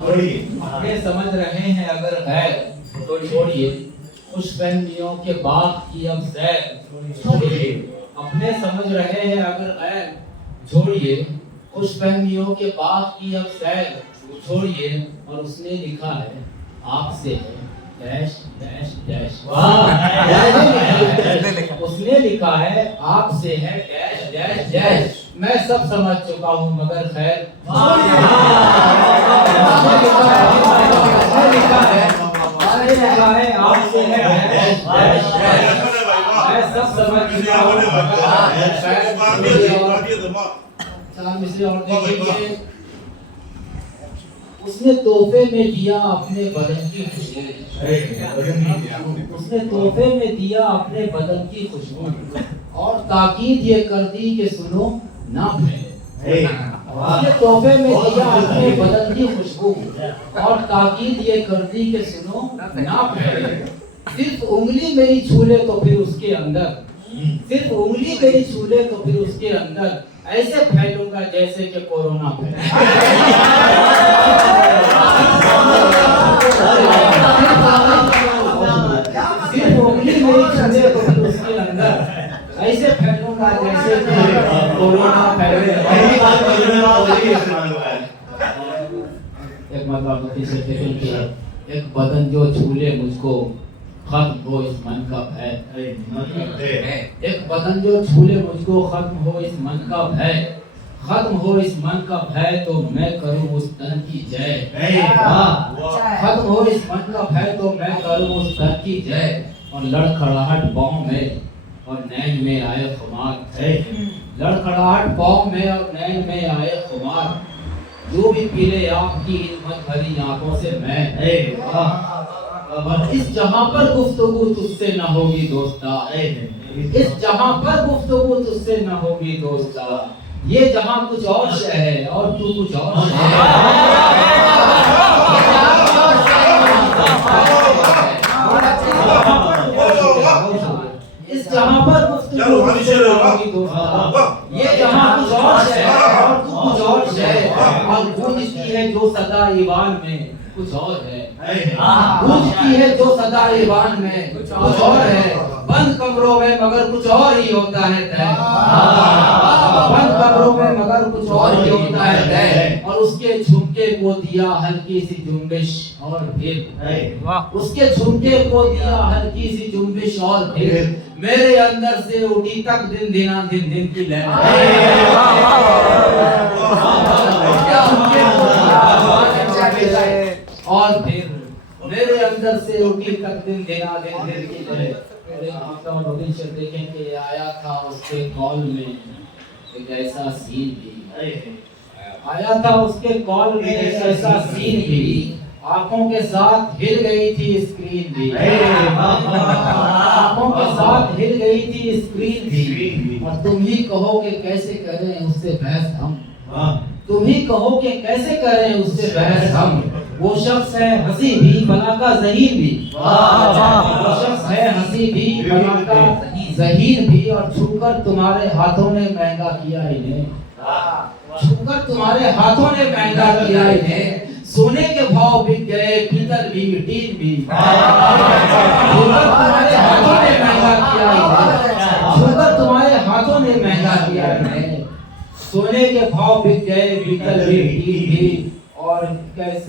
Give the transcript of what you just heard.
अपने समझ रहे हैं अगर गैर तो छोड़िए, खुशफहमियों के बाग की अब सैर छोड़िए। अपने समझ रहे हैं अगर गैर छोड़िए, खुशफहमियों के बाग की अब सैर छोड़िए। और उसने लिखा है आपसे है डैश डैश डैश। उसने लिखा है आपसे है डैश डैश डैश। मैं सब समझ चुका हूँ मगर खैर। लिखा है आपसे है डैश डैश डैश। मैं सब समझ चुका हूँ मगर उसने तोहफे में दिया अपने बदन की खुशबू। उसने तोहफे में दिया अपने बदन की खुशबू और ताकीद ये कर दी कि सुनो ना फैले। उसने तोहफे में दिया अपने बदन की खुशबू और ताकीद ये कर दी कि सुनो ना फैले। सिर्फ उंगली मेरी छूले तो फिर उसके अंदर, सिर्फ उंगली मेरी छूले तो फिर उसके अंदर ऐसे फैलूंगा जैसे कि कोरोना फैले। सिर्फ उंगली मेरी छूले तो फिर उसके अंदर ऐसे फैलूंगा जैसे कि कोरोना फैले। एक मतलब एक बदन जो छूले मुझको खत्म हो इस मन का भय। एक बदन जो छूले मुझको खत्म हो इस मन का भय, खत्म हो इस मन का भय तो मैं करूं उस तन की जय। खत्म हो इस मन का भय तो मैं करूं उस तन की जय। और लड़खड़ाहट पाँव में और नैन में आए खुमार। लड़खड़ाहट पाँव में और नैन में आए खुमार, जो भी पीले आपकी हिम्मत भरी आंखों से मैं। इस जहां पर गुफ्तगू तुझसे न होगी दोस्ता, इस जहां पर गुफ्तगू तुझसे न होगी दोस्ता। ये जहां कुछ और शय है और तू कुछ और शय है। इस जहां पर गुफ्तगू तुझसे न होगी दोस्ता, ये जहां कुछ और शय है और तू कुछ और शय है। और गूंजती है जो सदा ईवान में कुछ और है। गूंजती है जो सदा ईवान में कुछ और है। बंद कमरों में मगर कुछ और ही होता है तय। बंद कमरों में मगर कुछ और ही होता है तय। और उसके झुमके को दिया हल्की सी जुम्बिश और फिर, उसके झुमके को दिया हल्की सी जुम्बिश और फिर मेरे अंदर से उठी तक दिन दिना दिन दिन की लहर। और फिर मेरे अंदर से उठी तक दिन दिना दिन दिन की लहर। देखें कि आया था उसके कॉल में एक ऐसा सीन भी, आया था उसके कॉल में एक ऐसा सीन भी, आंखों के साथ हिल गई थी स्क्रीन भी। आंखों के साथ हिल गई थी स्क्रीन भी। और तुम ही कहो कि कैसे करें उससे बहस हम, तुम ही कहो कि कैसे करें उससे बहस हम। वो शख्स है हंसी भी बला का ज़हीन भी, वो शख्स है हंसी भी बला का ज़हीन भी। और छूकर तुम्हारे हाथों ने महंगा किया इन्हें, छूकर तुम्हारे हाथों ने महंगा किया इन्हें। सोने के भाव बिक गए पीतल भी टीन भी, छूकर तुम्हारे हाथों ने महंगा किया इन्हें, छूकर तुम्हारे हाथों ने महंगा किया इन्हें। सोने के भाव बिक गए पीतल भी टीन भी। और कैसे